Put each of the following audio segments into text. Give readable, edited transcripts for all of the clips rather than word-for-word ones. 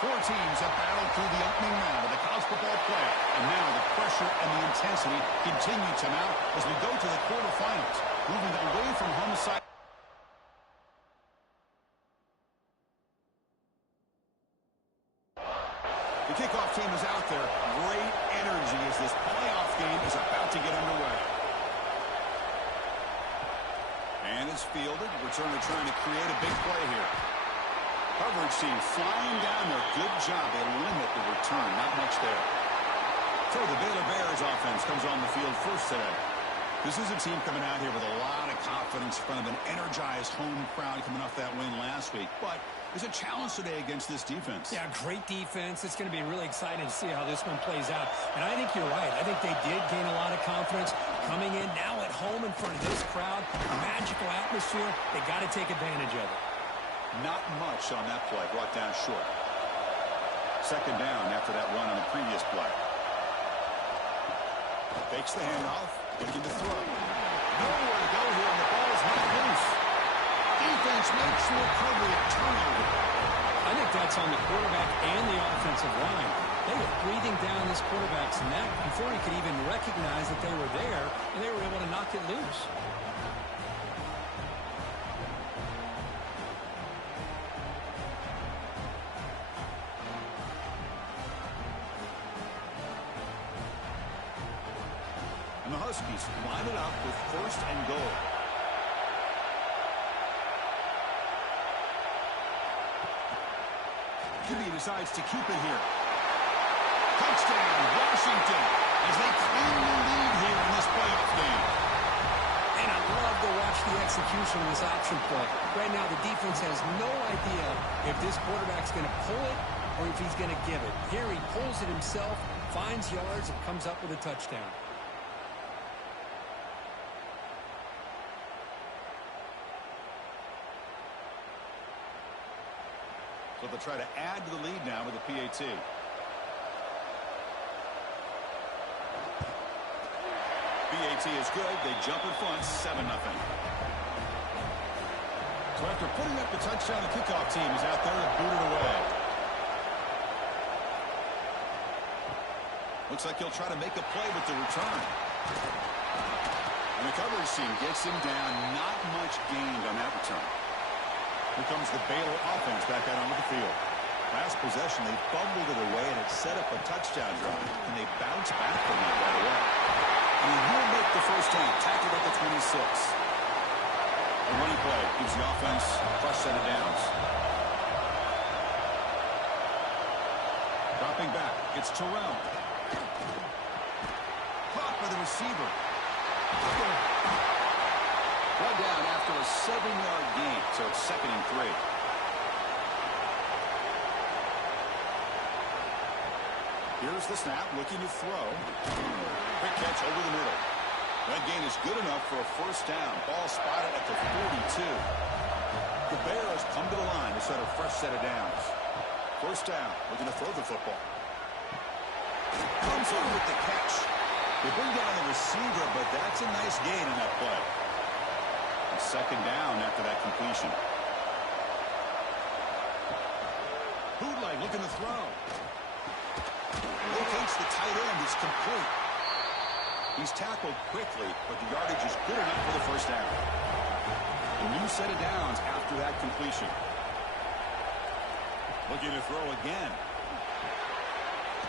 Four teams have battled through the opening round of the college football playoff, and now the pressure and the intensity continue to mount as we go to the quarterfinals, moving away from home side. The kickoff team is out there. Great energy as this playoff game is about to get underway. And it's fielded. Returner trying to create a big play here. Coverage team flying down there. Good job. They limit the return. Not much there. So the Baylor Bears offense comes on the field first today. This is a team coming out here with a lot of confidence in front of an energized home crowd coming off that win last week. But there's a challenge today against this defense. Yeah, great defense. It's going to be really exciting to see how this one plays out. And I think you're right. I think they did gain a lot of confidence coming in now at home in front of this crowd. Magical atmosphere. They got to take advantage of it. Not much on that play. Brought down short. Second down after that run on the previous play. Fakes the handoff. Looking to throw. Nowhere to go here, and the ball is not loose. Defense makes the recovery a turnover. I think that's on the quarterback and the offensive line. They were breathing down this quarterback's neck before he could even recognize that they were there, and they were able to knock it loose. And the Huskies line it up with first and goal. Jimmy decides to keep it here. Touchdown, Washington, as they claim the lead here in this playoff game. And I love to watch the execution of this option play. Right now, the defense has no idea if this quarterback's going to pull it or if he's going to give it. Here he pulls it himself, finds yards, and comes up with a touchdown. So they'll try to add to the lead now with a PAT. PAT is good. They jump in front, 7-0. So after putting up the touchdown, the kickoff team is out there to boot it away. Looks like he'll try to make a play with the return. And the coverage team gets him down. Not much gained on that return. Here comes the Baylor offense back out onto the field. Last possession, they fumbled it away, and it set up a touchdown drive. And they bounce back from that right away. And he will make the first down, tackled at the 26. A running play gives the offense a fresh set of downs. Dropping back, it's Terrell. Caught by the receiver. Brought down after a 7-yard gain, so it's 2nd and 3. Here's the snap, looking to throw. Quick catch over the middle. That gain is good enough for a first down. Ball spotted at the 42. The Bears come to the line to set a fresh set of downs. First down, looking to throw the football. Comes over with the catch. They bring down the receiver, but that's a nice gain in that play. Second down after that completion. Bootleg looking to throw. Locates the tight end. It's complete. He's tackled quickly, but the yardage is good enough for the first down. A new set of downs after that completion. Looking to throw again.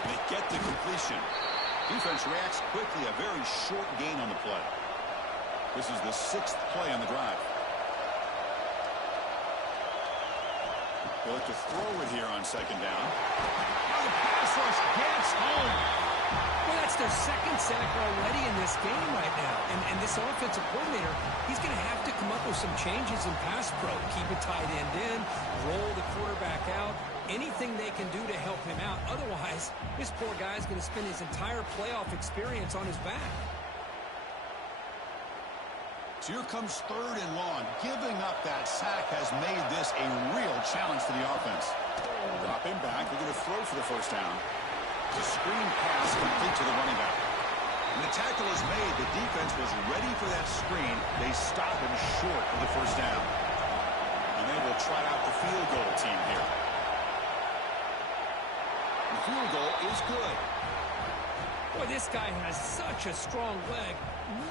They get the completion. Defense reacts quickly. A very short gain on the play. This is the 6th play on the drive. They'll have to throw it here on second down. Oh, the pass rush gets home. Well, that's their second sack already in this game right now. And this offensive coordinator, he's going to have to come up with some changes in pass pro. Keep a tight end in, roll the quarterback out, anything they can do to help him out. Otherwise, this poor guy's going to spend his entire playoff experience on his back. So here comes 3rd and long. Giving up that sack has made this a real challenge for the offense. Dropping back. They're going to throw for the first down. The screen pass complete to the running back. When the tackle is made, the defense was ready for that screen. They stop him short of the first down. And they will try out the field goal team here. field goal is good. Boy, this guy has such a strong leg.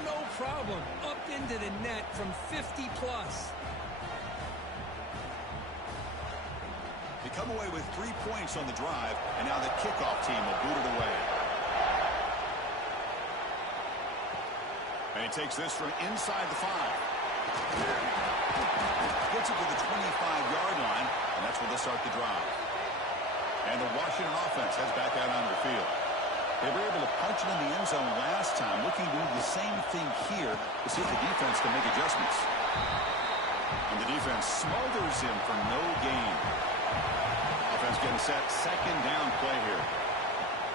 No problem. Up into the net from 50 plus. They come away with 3 points on the drive, and now the kickoff team will boot it away. And he takes this from inside the 5. Gets it to the 25-yard line, and that's where they start the drive. And the Washington offense heads back out on the field. They were able to punch it in the end zone last time, looking to do the same thing here to see if the defense can make adjustments. And the defense smothers him for no gain. Offense getting set, second down play here.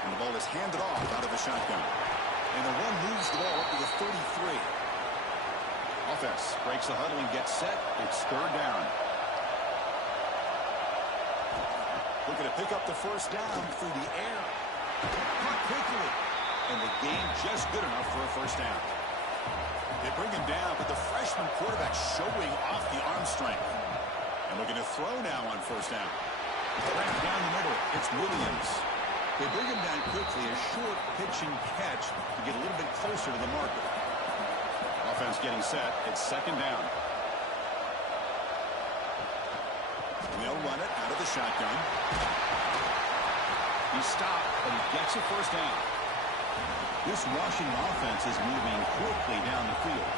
And the ball is handed off out of the shotgun. And the one moves the ball up to the 33. Offense breaks the huddle and gets set. It's third down. Looking to pick up the first down through the air. Caught quickly. And the game just good enough for a first down. They bring him down, but the freshman quarterback showing off the arm strength. And looking to throw now on first down. Wrapped down the middle. It's Williams. They bring him down quickly. A short pitch and catch to get a little bit closer to the marker. Offense getting set. It's second down. And they'll run it out of the shotgun. He stopped, but he gets a first down. This Washington offense is moving quickly down the field.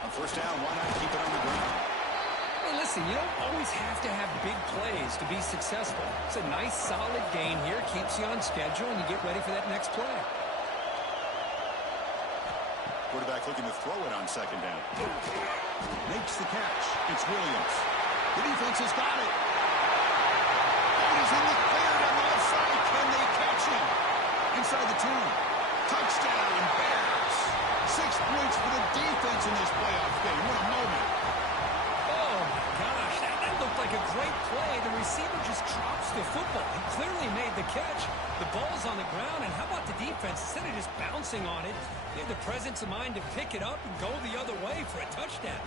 On first down, why not keep it on the ground? Hey, listen, you don't always have to have big plays to be successful. It's a nice, solid gain here. Keeps you on schedule, and you get ready for that next play. Quarterback looking to throw it on second down. Makes the catch. It's Williams. The defense has got it. He's in the clear down the left side. Can they catch him? Inside the 2. Touchdown, Bears. 6 points for the defense in this playoff game. What a moment. Oh, my gosh. That looked like a great play. The receiver just drops the football. He clearly made the catch. The ball's on the ground, and how about the defense? Instead of just bouncing on it, they had the presence of mind to pick it up and go the other way for a touchdown.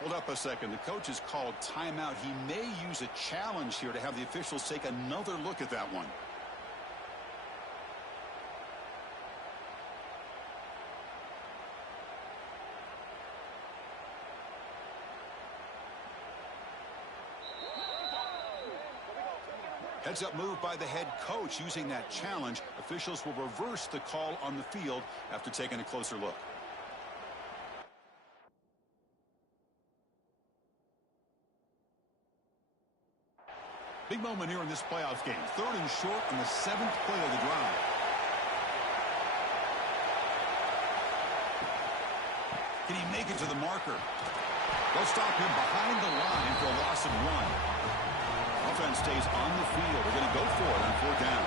Hold up a second. The coach has called timeout. He may use a challenge here to have the officials take another look at that one. Heads up move by the head coach using that challenge. Officials will reverse the call on the field after taking a closer look. Big moment here in this playoff game. Third and short on the 7th play of the drive. Can he make it to the marker? They'll stop him behind the line for a loss of 1. Offense stays on the field. They're going to go for it on 4th down.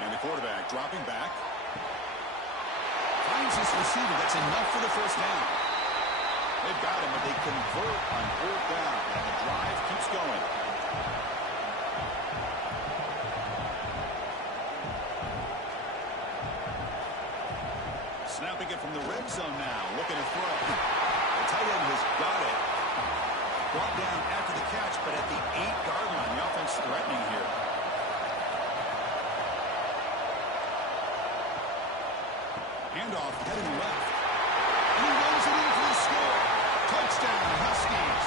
And the quarterback dropping back. Finds his receiver. That's enough for the first down. They've got him, but they convert on 4th down, and the drive keeps going. Snapping it from the red zone now, looking to throw. The tight end has got it. Brought down after the catch, but at the 8-yard line, the offense threatening here. Handoff heading left. And he runs it in for the score. Touchdown, Huskies.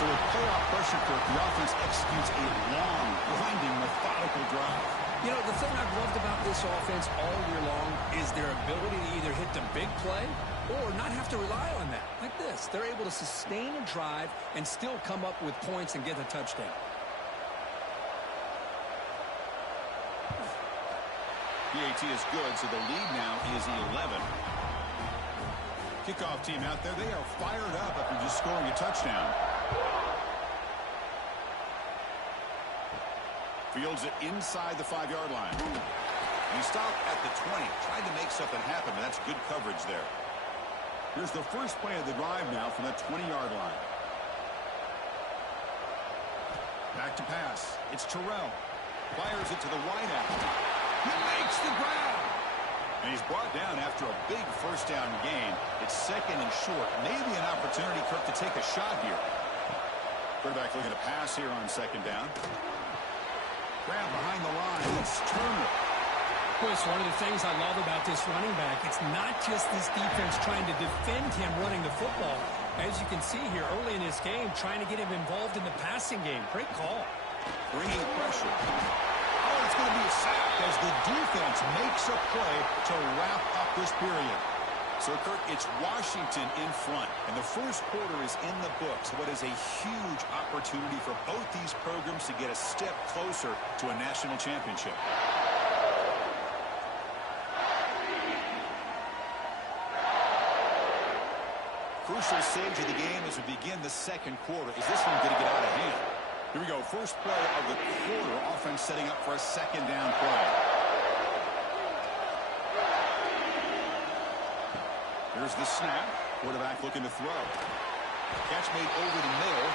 So with playoff pressure, the offense executes a long, grinding, methodical drive. You know, the thing I've loved about this offense all year long is their ability to either hit the big play or not have to rely on that. Like this, they're able to sustain a drive and still come up with points and get a touchdown. PAT is good, so the lead now is 11. Kickoff team out there, they are fired up after just scoring a touchdown. Fields it inside the 5-yard line. He stopped at the 20, tried to make something happen, but that's good coverage there. Here's the first play of the drive now from that 20-yard line. Back to pass. It's Terrell. Fires it to the wideout. He makes the grab. And he's brought down after a big first down gain. It's second and short. Maybe an opportunity, Kirk, to take a shot here. Quarterback looking to pass here on second down. Grab behind the line. It's Turner. Chris, one of the things I love about this running back, it's not just this defense trying to defend him running the football. As you can see here early in this game, trying to get him involved in the passing game. Great call. Bringing pressure. Oh, it's going to be a sack as the defense makes a play to wrap up this period. So, Kirk, it's Washington in front, and the first quarter is in the books. What is a huge opportunity for both these programs to get a step closer to a national championship. Crucial stage of the game as we begin the second quarter. Is this one going to get out of hand? Here we go. First play of the quarter. Offense setting up for a second down play. Here's the snap. Quarterback looking to throw. Catch made over the middle.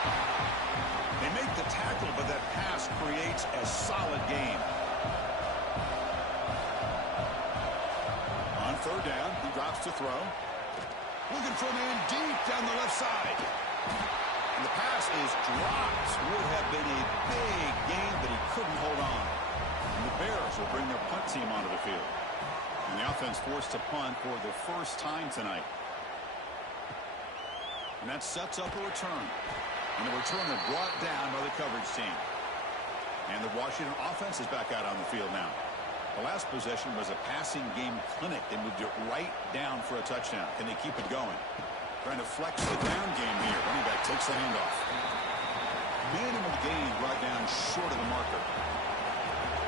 They make the tackle, but that pass creates a solid gain. On third down, he drops to throw. Looking for a man deep down the left side. And the pass is dropped. Would have been a big gain, but he couldn't hold on. And the Bears will bring their punt team onto the field. And the offense forced to punt for the first time tonight. And that sets up a return. And the returner brought down by the coverage team. And the Washington offense is back out on the field now. The last possession was a passing game clinic. They moved it right down for a touchdown. Can they keep it going? Trying to flex the ground game here. Running back takes the handoff. Minimal gain brought down short of the marker.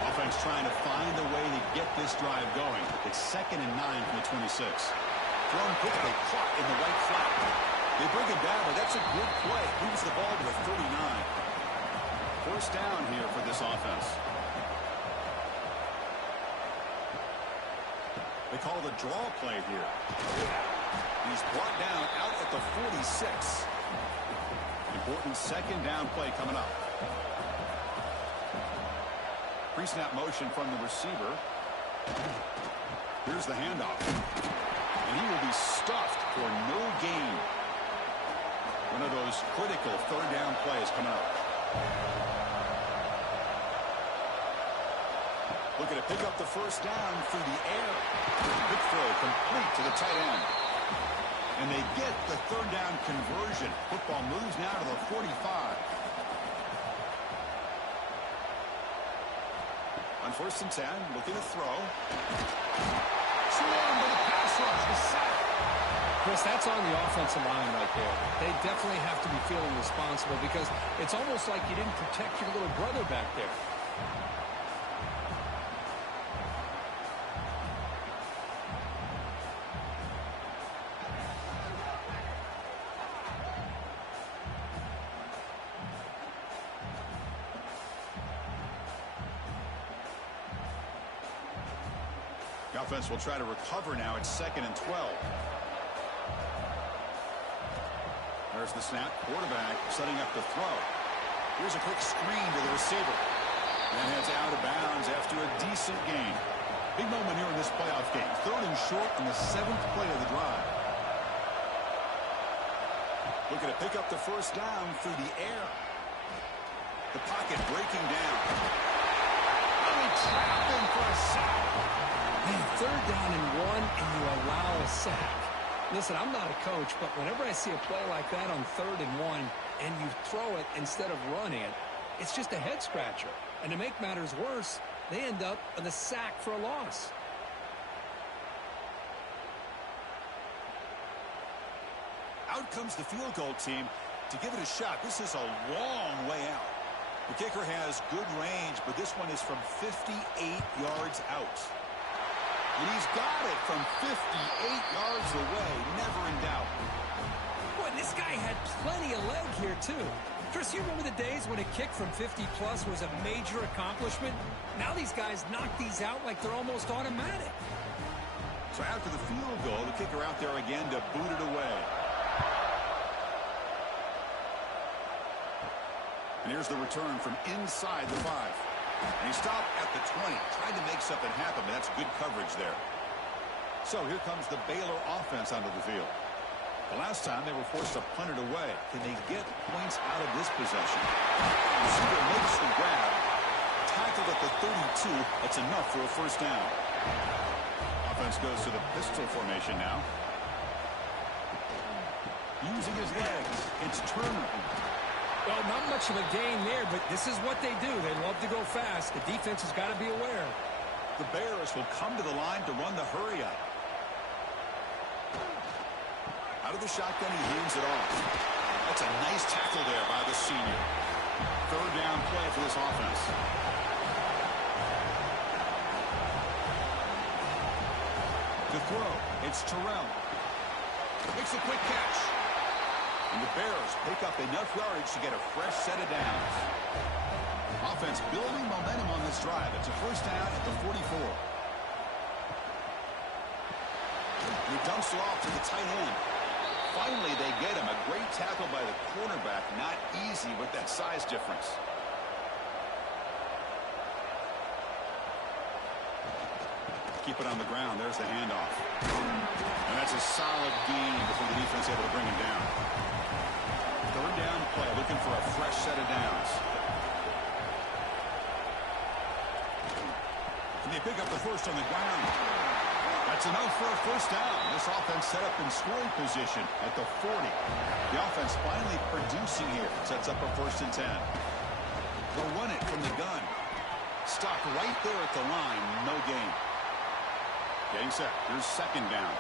Offense trying to find a way to get this drive going. It's 2nd and 9 from the 26. Thrown quickly, caught in the right flat. They bring him down, but that's a good play. Moves the ball to a 39. First down here for this offense. They call the draw play here. He's brought down out at the 46. Important second down play coming up. Pre-snap motion from the receiver. Here's the handoff. And he will be stuffed for no gain. One of those critical third down plays coming up. Looking to pick up the first down through the air. Big throw complete to the tight end. And they get the third down conversion. Football moves now to the 45. On 1st and 10, looking to throw. Swarmed by the pass rush. The sack. Chris, that's on the offensive line right there. They definitely have to be feeling responsible because it's almost like you didn't protect your little brother back there. The offense will try to recover now. It's 2nd and 12. There's the snap. Quarterback setting up the throw. Here's a quick screen to the receiver. And heads out of bounds after a decent gain. Big moment here in this playoff game. 3rd and short on the 7th play of the drive. Looking to pick up the first down through the air. The pocket breaking down. Oh, he trapped him for a sack. Man, 3rd down and 1, and you allow a sack. Listen, I'm not a coach, but whenever I see a play like that on 3rd and 1, and you throw it instead of running it, it's just a head-scratcher. And to make matters worse, they end up with a sack for a loss. Out comes the field goal team to give it a shot. This is a long way out. The kicker has good range, but this one is from 58 yards out. And he's got it from 58 yards away, never in doubt. Boy, This guy had plenty of leg here, too. Chris, you remember the days when a kick from 50-plus was a major accomplishment? Now these guys knock these out like they're almost automatic. So after the field goal, the kicker out there again to boot it away. And here's the return from inside the 5. And he stopped at the 20, tried to make something happen, but that's good coverage there. So here comes the Baylor offense onto the field. The last time they were forced to punt it away. Can they get points out of this possession? Receiver makes the grab. Tackled at the 32. That's enough for a first down. Offense goes to the pistol formation now. Using his legs. It's Turner. Well, not much of a gain there, but this is what they do. They love to go fast. The defense has got to be aware. The Bears will come to the line to run the hurry-up. Out of the shotgun, he hands it off. That's a nice tackle there by the senior. Third down play for this offense. To throw, it's Terrell. Makes a quick catch. And the Bears pick up enough yardage to get a fresh set of downs. Offense building momentum on this drive. It's a first down at the 44. He dumps it off to the tight end. Finally, they get him. A great tackle by the cornerback. Not easy with that size difference. Keep it on the ground. There's the handoff. And that's a solid gain before the defense able to bring him down. Third down play, looking for a fresh set of downs. And they pick up the first on the ground. That's enough for a first down. This offense set up in scoring position at the 40. The offense finally producing here. Sets up a first and 10. They'll run it from the gun. Stop right there at the line. No gain. Getting set. Here's second down.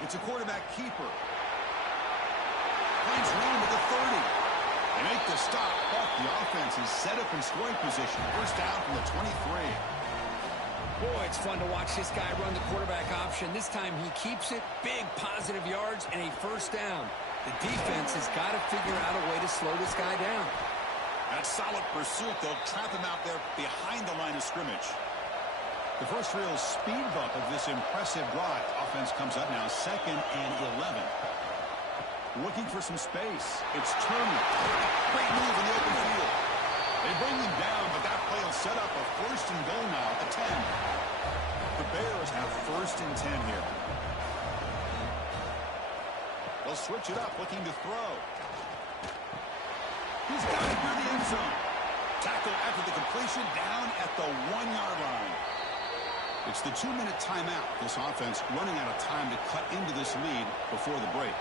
It's a quarterback keeper. Finds room at the 30. They make the stop, but the offense is set up in scoring position. First down from the 23. Boy, it's fun to watch this guy run the quarterback option. This time he keeps it. Big positive yards and a first down. The defense has got to figure out a way to slow this guy down. That solid pursuit. They'll trap him out there behind the line of scrimmage. The first real speed bump of this impressive drive. Offense comes up now, 2nd and 11. Looking for some space. It's Turner. Great move in the open field. They bring him down, but that play will set up a first and goal now at the 10. The Bears have first and 10 here. They'll switch it up, looking to throw. He's got it near the end zone. Tackle after the completion, down at the 1-yard line. It's the 2-minute timeout. This offense running out of time to cut into this lead before the break.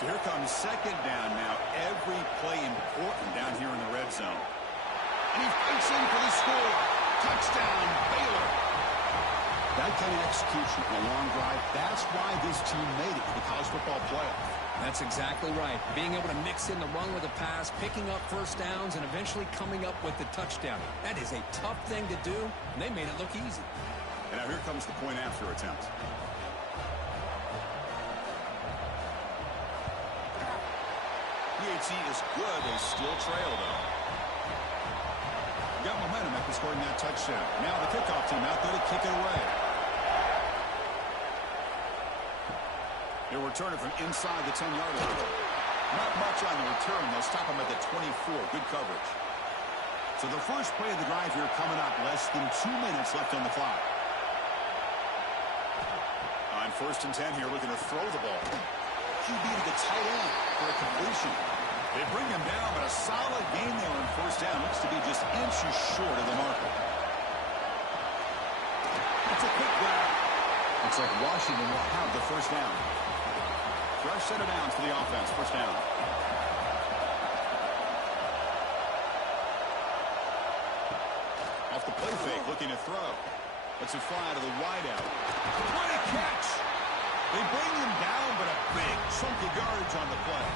So here comes second down now. Every play important down here in the red zone. And he fights in for the score. Touchdown, Baylor. That kind of execution on a long drive, that's why this team made it to the college football playoff. That's exactly right. Being able to mix in the run with a pass, picking up first downs, and eventually coming up with the touchdown. That is a tough thing to do, and they made it look easy. And now here comes the point after attempt. BxS is good. They still trail, though. Got momentum after scoring that touchdown. Now the kickoff team out there to kick it away. They'll return it from inside the 10-yard line. Not much on the return. They'll stop him at the 24. Good coverage. So the first play of the drive here coming up. Less than 2 minutes left on the clock. On first and 10 here, looking to throw the ball. QB to the tight end for a completion. They bring him down, but a solid gain there on first down. Looks to be just inches short of the marker. It's a quick grab. Looks like Washington will have the first down. Fresh set of downs for the offense. First down. Off the play fake, looking to throw. Lets it fly to the wideout. What a catch! They bring him down, but a big chunk of yardage on the play.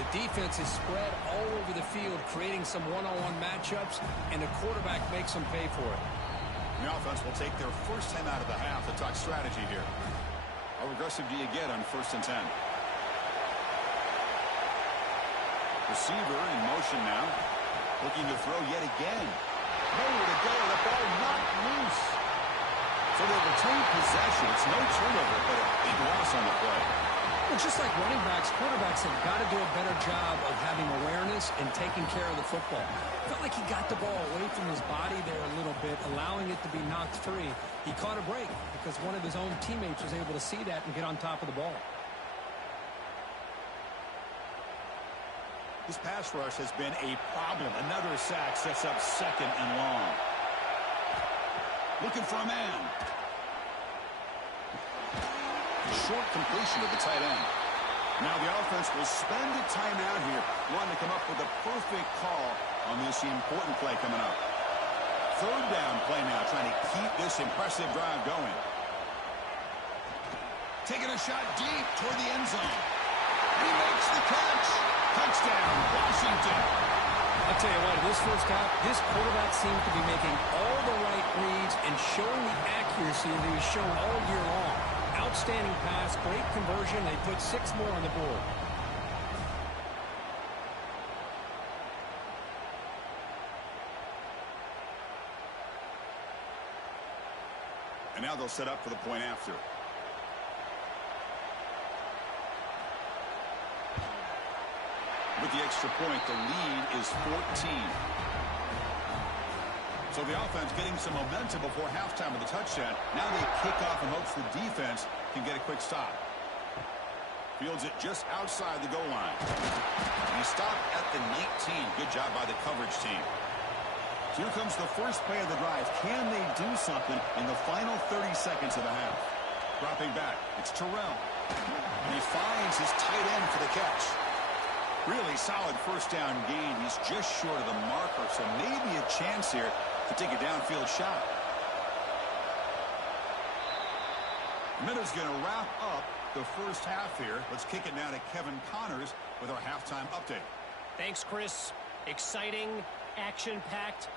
The defense is spread all over the field, creating some one-on-one matchups, and the quarterback makes them pay for it. The offense will take their first 10 out of the half to talk strategy here. How aggressive do you get on 1st and 10? Receiver in motion now. Looking to throw yet again. Nowhere to go. The ball knocked loose. So they'll retain possession. It's no turnover, but a big loss on the play. Well, just like running backs, quarterbacks have got to do a better job of having awareness and taking care of the football. Felt like he got the ball away from his body there a little bit, allowing it to be knocked free. He caught a break because one of his own teammates was able to see that and get on top of the ball. This pass rush has been a problem. Another sack sets up 2nd and long. Looking for a man. Short completion of the tight end. Now the offense will spend a timeout here, wanting to come up with a perfect call on this important play coming up. 3rd down play now, trying to keep this impressive drive going. Taking a shot deep toward the end zone. He makes the catch. Touchdown, Washington. I'll tell you what, in this first half, this quarterback seems to be making all the right reads and showing the accuracy that he's shown all year long. Outstanding pass, great conversion. They put 6 more on the board. And now they'll set up for the point after. With the extra point, the lead is 14. So the offense getting some momentum before halftime with the touchdown. Now they kick off in hopes the defense can get a quick stop. Fields it just outside the goal line. And he stopped at the 19. Good job by the coverage team. So here comes the first play of the drive. Can they do something in the final 30 seconds of the half? Dropping back, it's Terrell. And he finds his tight end for the catch. Really solid first down gain. He's just short of the marker, so maybe a chance here to take a downfield shot. The minute's going to wrap up the first half here. Let's kick it now to Kevin Connors with our halftime update. Thanks, Chris. Exciting, action-packed,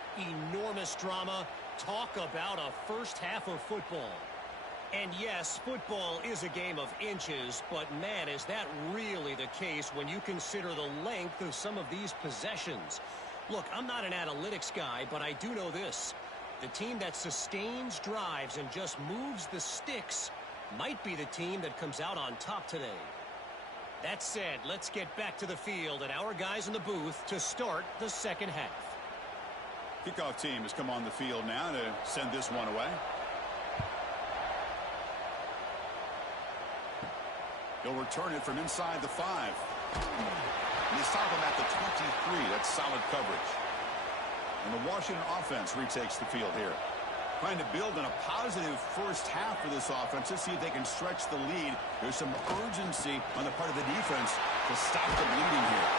enormous drama. Talk about a first half of football. And yes, football is a game of inches, but man, is that really the case when you consider the length of some of these possessions. Look, I'm not an analytics guy, but I do know this. The team that sustains drives and just moves the sticks might be the team that comes out on top today. That said, let's get back to the field and our guys in the booth to start the second half. Kickoff team has come on the field now to send this one away. He'll return it from inside the 5. And they stop him at the 23. That's solid coverage. And the Washington offense retakes the field here. Trying to build in a positive first half for this offense. Let's see if they can stretch the lead. There's some urgency on the part of the defense to stop the bleeding here.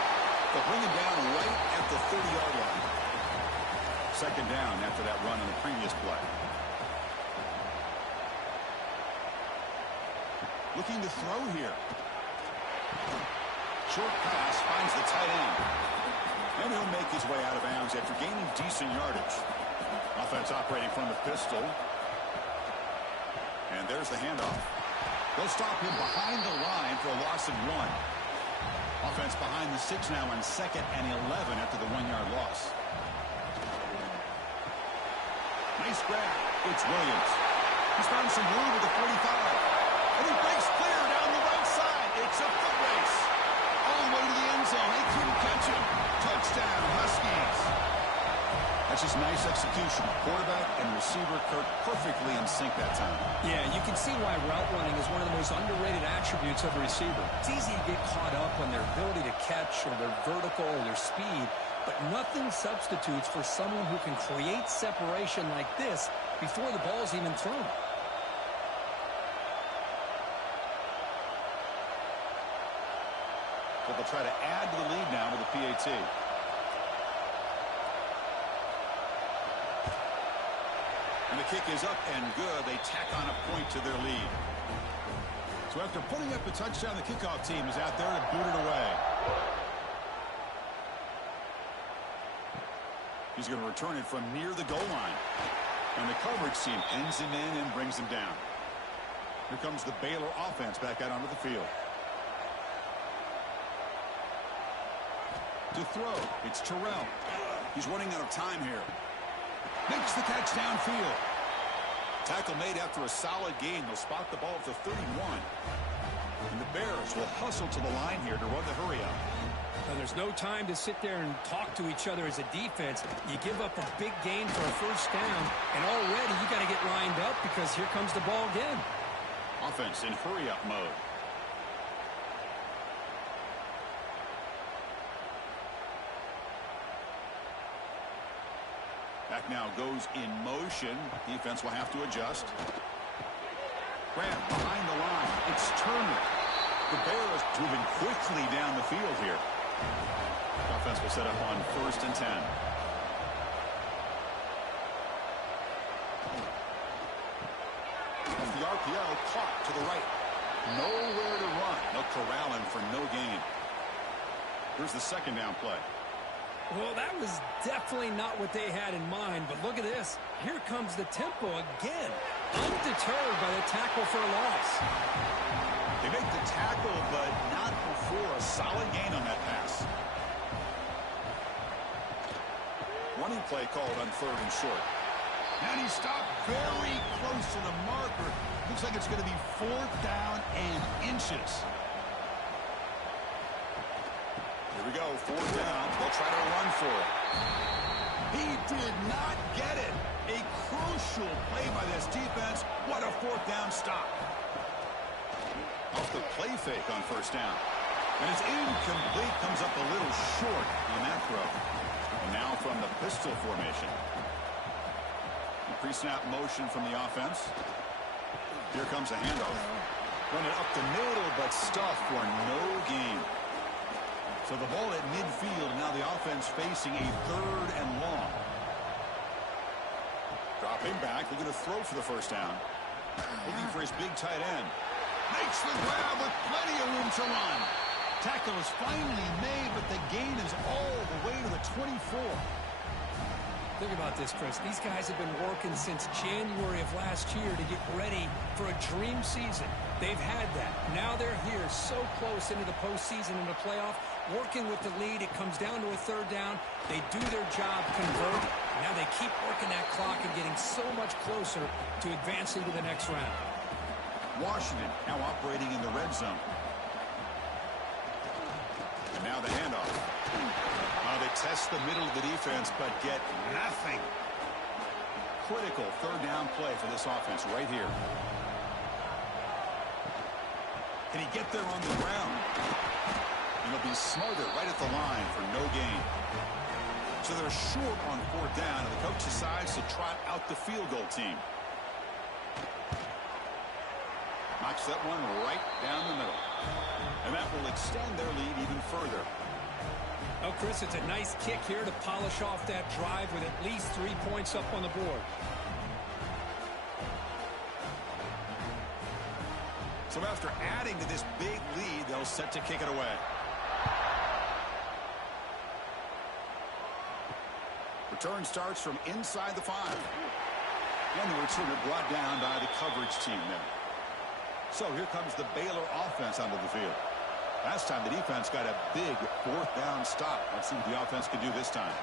They'll bring him down right at the 30-yard line. 2nd down after that run on the previous play. Looking to throw here. Short pass finds the tight end. And he'll make his way out of bounds after gaining decent yardage. Offense operating from the pistol. And there's the handoff. They'll stop him behind the line for a loss of 1. Offense behind the 6 now on 2nd and 11 after the 1-yard loss. Nice grab. It's Williams. He's found some room with the 45. And he breaks clear down the right side. It's a foot race. All the way to the end zone. They couldn't catch him. Touchdown, Huskies. That's just nice execution. Quarterback and receiver Kirk perfectly in sync that time. Yeah, you can see why route running is one of the most underrated attributes of a receiver. It's easy to get caught up on their ability to catch or their vertical or their speed, but nothing substitutes for someone who can create separation like this before the ball's even thrown. So they'll try to add to the lead now with the PAT. And the kick is up and good. They tack on a point to their lead. So after putting up a touchdown, the kickoff team is out there to boot it away. He's going to return it from near the goal line. And the coverage team pins him in and brings him down. Here comes the Baylor offense back out onto the field. To throw, it's Terrell. He's running out of time here. Makes the catch downfield. Tackle made after a solid gain. They'll spot the ball at the 31. And the Bears will hustle to the line here to run the hurry up. Now, there's no time to sit there and talk to each other as a defense. You give up a big gain for a first down, and already you got to get lined up because here comes the ball again. Offense in hurry-up mode. Back now goes in motion. Defense will have to adjust. Grab behind the line. It's Turner. The Bears moving quickly down the field here. Offense will set up on 1st and 10. The RPO caught to the right. Nowhere to run. They'll corral him for no gain. Here's the 2nd down play. Well, that was definitely not what they had in mind, but look at this. Here comes the tempo again. Undeterred by the tackle for a loss. They make the tackle, but not before a solid gain on that pass. Running play called on 3rd and short. And he stopped very close to the marker. Looks like it's going to be 4th down and inches. Here we go, 4th down. They'll try to run for it. He did not get it. A crucial play by this defense. What a 4th down stop. Off the play fake on 1st down. And it's incomplete. Comes up a little short on that throw. And now from the pistol formation. Pre-snap motion from the offense. Here comes a handoff. Run it up the middle, but stuffed for no gain. So the ball at midfield, now the offense facing a 3rd and long. Dropping back, looking to throw for the 1st down. Looking for his big tight end. Makes the grab with plenty of room to run. Tackle is finally made, but the gain is all the way to the 24. Think about this, Chris. These guys have been working since January of last year to get ready for a dream season. They've had that. Now they're here so close into the postseason and the playoff, working with the lead. It comes down to a 3rd down. They do their job, convert. Now they keep working that clock and getting so much closer to advancing to the next round. Washington now operating in the red zone. And now the handoff. They test the middle of the defense, but get nothing. Critical 3rd down play for this offense right here. Can he get there on the ground? And he'll be smarter right at the line for no gain. So they're short on 4th down, and the coach decides to trot out the field goal team. Knocks that one right down the middle. And that will extend their lead even further. Oh, Chris, it's a nice kick here to polish off that drive with at least 3 points up on the board. So after adding to this big lead, they'll set to kick it away. Return starts from inside the 5. And the returner brought down by the coverage team there. So here comes the Baylor offense onto the field. Last time the defense got a big 4th down stop. Let's see what the offense can do this time.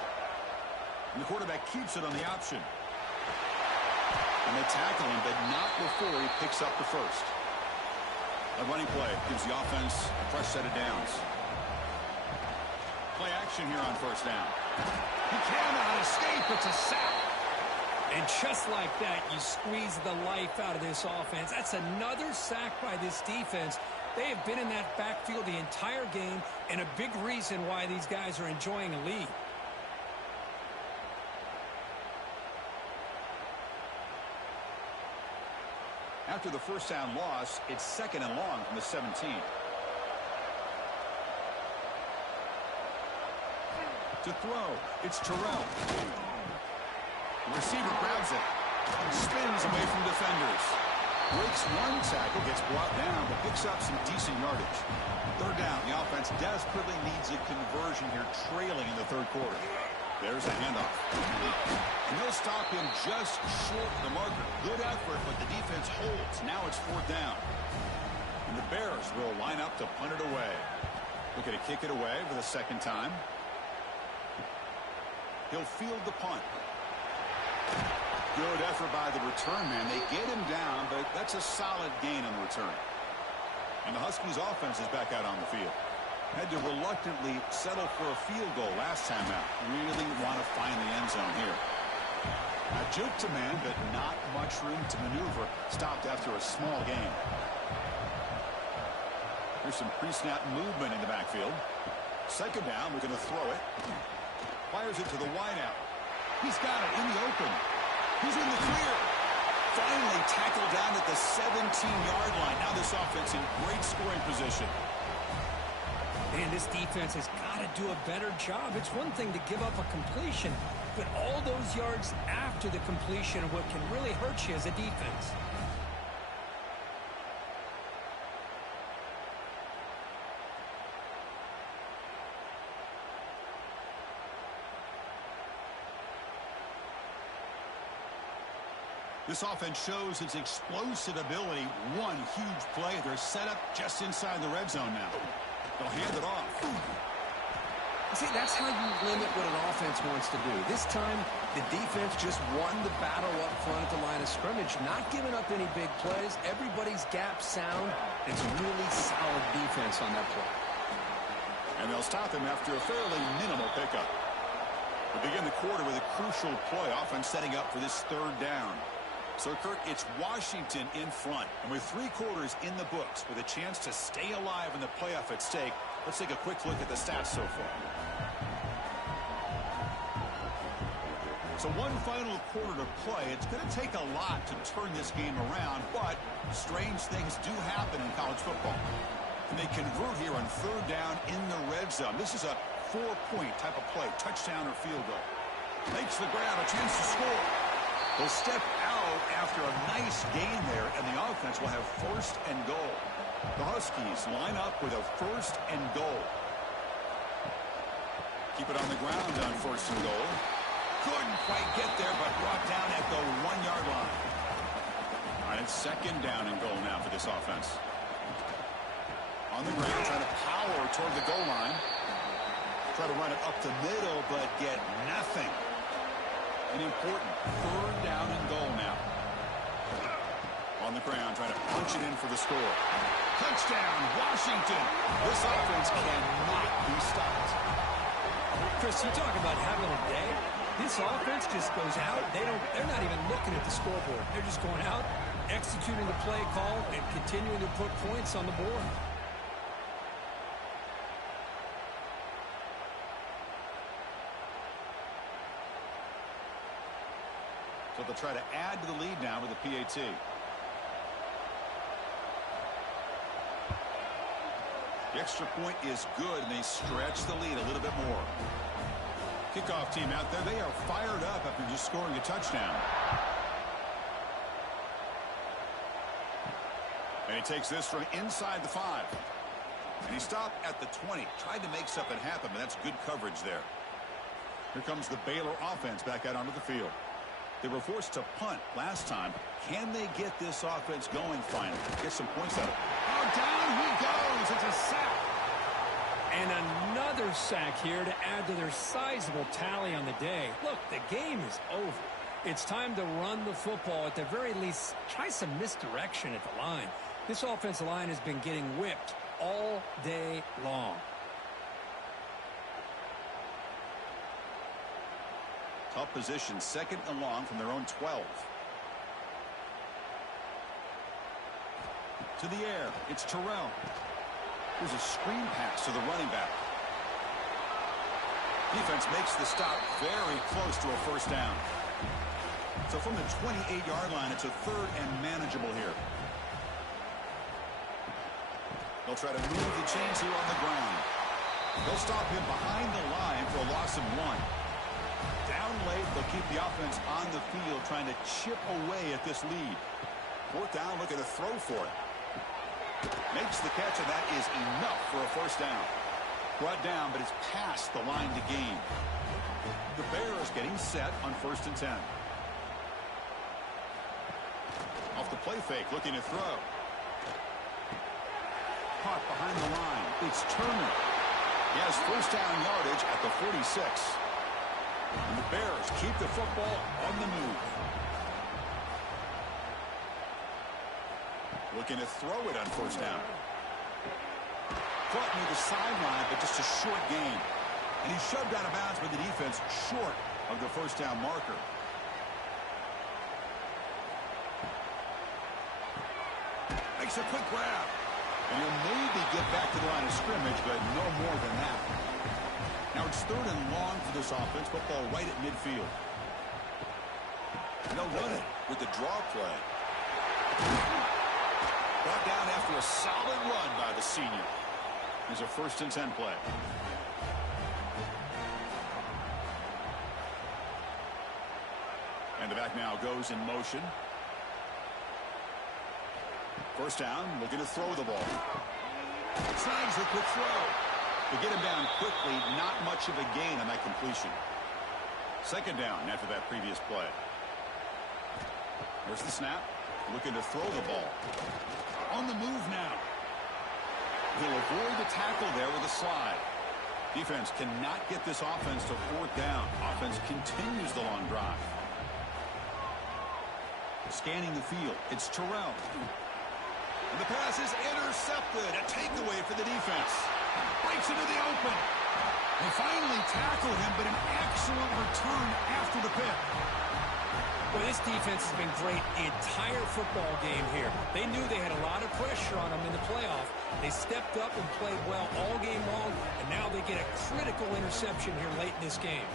And the quarterback keeps it on the option. And they tackle him, but not before he picks up the 1st. A running play gives the offense a fresh set of downs. Play action here on 1st down. He cannot escape. It's a sack. And just like that, you squeeze the life out of this offense. That's another sack by this defense. They have been in that backfield the entire game, and a big reason why these guys are enjoying a lead. After the 1st down loss, it's 2nd and long from the 17. To throw, it's Terrell. The receiver grabs it. Spins away from defenders. Breaks one tackle, gets brought down, but picks up some decent yardage. 3rd down, the offense desperately needs a conversion here, trailing in the 3rd quarter. There's a handoff. And they'll stop him just short of the marker. Good effort, but the defense holds. Now it's 4th down. And the Bears will line up to punt it away. Looking to kick it away for the 2nd time. He'll field the punt. Good effort by the return man. They get him down, but that's a solid gain on the return. And the Huskies offense is back out on the field. Had to reluctantly settle for a field goal last time out. Really want to find the end zone here. A juke to man, but not much room to maneuver. Stopped after a small gain. Here's some pre-snap movement in the backfield. 2nd down, we're going to throw it. Fires it to the wideout. He's got it in the open. He's in the clear. Finally tackled down at the 17-yard line. Now this offense in great scoring position. Man, this defense has got to do a better job. It's one thing to give up a completion, but all those yards after the completion are what can really hurt you as a defense. This offense shows its explosive ability. One huge play. They're set up just inside the red zone now. They'll hand it off. See, that's how you limit what an offense wants to do. This time, the defense just won the battle up front at the line of scrimmage, not giving up any big plays. Everybody's gap sound. It's a really solid defense on that play. And they'll stop him after a fairly minimal pickup. We begin the quarter with a crucial play. Offense setting up for this 3rd down. So, Kirk, it's Washington in front. And with 3 quarters in the books, with a chance to stay alive in the playoff at stake, let's take a quick look at the stats so far. So one final quarter to play. It's going to take a lot to turn this game around, but strange things do happen in college football. And they convert here on 3rd down in the red zone. This is a 4-point type of play, touchdown or field goal. Makes the grab, a chance to score. They'll step out after a nice gain there, and the offense will have 1st and goal. The Huskies line up with a 1st and goal. Keep it on the ground on 1st and goal. Couldn't quite get there, but brought down at the 1-yard line. All right, it's 2nd down and goal now for this offense. On the ground, trying to power toward the goal line. Try to run it up the middle, but get nothing. An important 3rd down and goal now. On the ground, trying to punch it in for the score. Touchdown, Washington. This offense cannot be stopped. Chris, you talk about having a day. This offense just goes out. They're not even looking at the scoreboard. They're just going out, executing the play call, and continuing to put points on the board. So they'll try to add to the lead now with the PAT. The extra point is good, and they stretch the lead a little bit more. Kickoff team out there. They are fired up after just scoring a touchdown. And he takes this from inside the 5. And he stopped at the 20. Tried to make something happen, but that's good coverage there. Here comes the Baylor offense back out onto the field. They were forced to punt last time. Can they get this offense going finally? Get some points out of it. Oh, down he goes. It's a sack. And another sack here to add to their sizable tally on the day. Look, the game is over. It's time to run the football. At the very least, try some misdirection at the line. This offensive line has been getting whipped all day long. Tough position, 2nd and long from their own 12. To the air, it's Terrell. There's a screen pass to the running back. Defense makes the stop very close to a 1st down. So from the 28-yard line, it's a 3rd and manageable here. They'll try to move the chains here on the ground. They'll stop him behind the line for a loss of 1. Down late, they'll keep the offense on the field trying to chip away at this lead. 4th down, looking to throw for it. Makes the catch, and that is enough for a 1st down. Brought down, but it's past the line to gain. The Bears getting set on 1st and 10. Off the play fake, looking to throw. Caught behind the line. It's Turner. He has 1st down yardage at the 46. And the Bears keep the football on the move. Looking to throw it on 1st down. Caught near the sideline, but just a short gain. And he's shoved out of bounds with the defense short of the 1st down marker. Makes a quick grab. And he'll maybe get back to the line of scrimmage, but no more than that. Now it's 3rd and long for this offense. Football right at midfield. And they'll run it with the draw play. Brought down after a solid run by the senior. Here's a 1st and 10 play. And the back now goes in motion. 1st down, looking to throw the ball. Snags the quick throw. To get him down quickly, not much of a gain on that completion. 2nd down after that previous play. There's the snap. Looking to throw the ball. On the move now. He'll avoid the tackle there with a slide. Defense cannot get this offense to 4th down. Offense continues the long drive. Scanning the field. It's Terrell. And the pass is intercepted. A takeaway for the defense. Breaks into the open. They finally tackle him, but an excellent return after the pick. Well, this defense has been great the entire football game here. They knew they had a lot of pressure on them in the playoff. They stepped up and played well all game long, and now they get a critical interception here late in this game.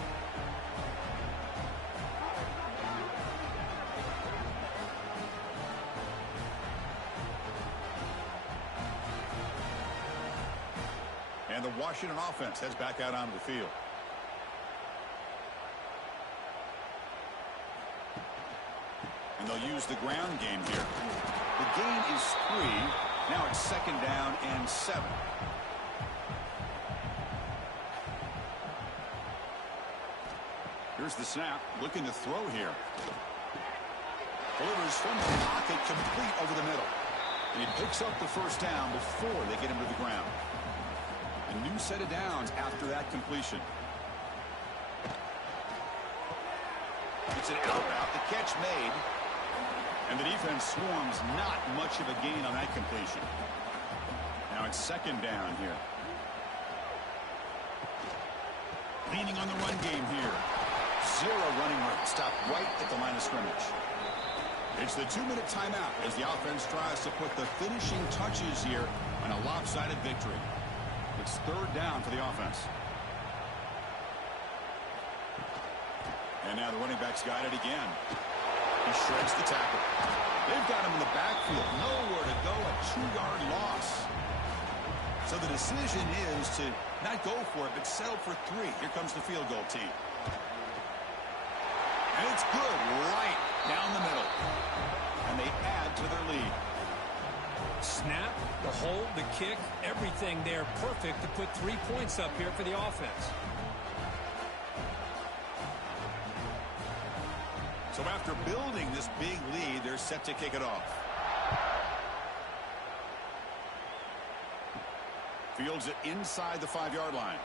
And the Washington offense heads back out onto the field. And they'll use the ground game here. The gain is 3. Now it's 2nd down and 7. Here's the snap. Looking to throw here. Delivers from the pocket, complete over the middle. And he picks up the 1st down before they get him to the ground. A new set of downs after that completion. It's an out route. The catch made. And the defense swarms. Not much of a gain on that completion. Now it's 2nd down here. Leaning on the run game here. 0 running room. Stopped right at the line of scrimmage. It's the 2-minute timeout as the offense tries to put the finishing touches here on a lopsided victory. It's 3rd down for the offense. And now the running back's got it again. He shreds the tackle. They've got him in the backfield. Nowhere to go. A 2-yard loss. So the decision is to not go for it, but settle for 3. Here comes the field goal team. And it's good right down the middle. And they add to their lead. Snap, the hold, the kick, everything there perfect to put 3 points up here for the offense. So after building this big lead, they're set to kick it off. Fields it inside the 5-yard line.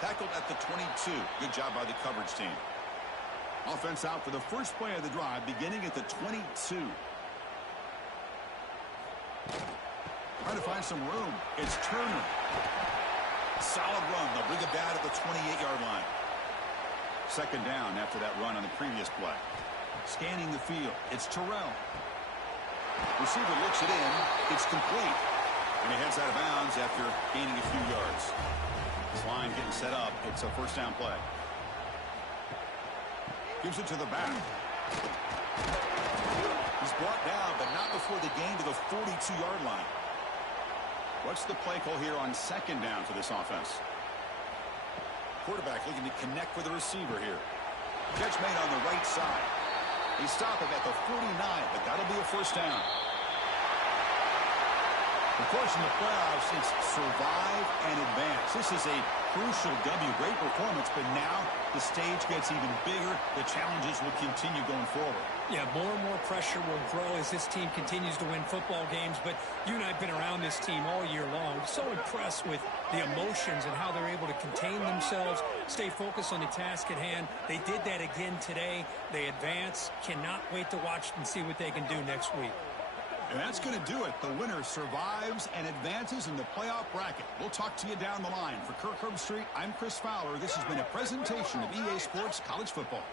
Tackled at the 22. Good job by the coverage team. Offense out for the first play of the drive, beginning at the 22. Trying to find some room. It's Turner. Solid run. They'll bring it down at the 28-yard line. 2nd down after that run on the previous play. Scanning the field. It's Terrell. Receiver looks it in. It's complete. And he heads out of bounds after gaining a few yards. This line getting set up. It's a 1st down play. Gives it to the back. He's brought down, but not before the gain to the 42-yard line. What's the play call here on 2nd down for this offense? Quarterback looking to connect with the receiver here. Catch made on the right side. They stop him at the 49, but that'll be a 1st down. Of course, in the playoffs, it's survive and advance. This is a crucial W. Great performance, but now the stage gets even bigger. The challenges will continue going forward. Yeah, more and more pressure will grow as this team continues to win football games, but you and I have been around this team all year long. So impressed with the emotions and how they're able to contain themselves, stay focused on the task at hand. They did that again today. They advance. Cannot wait to watch and see what they can do next week. And that's going to do it. The winner survives and advances in the playoff bracket. We'll talk to you down the line. For Kirk Herbstreit, I'm Chris Fowler. This has been a presentation of EA Sports College Football.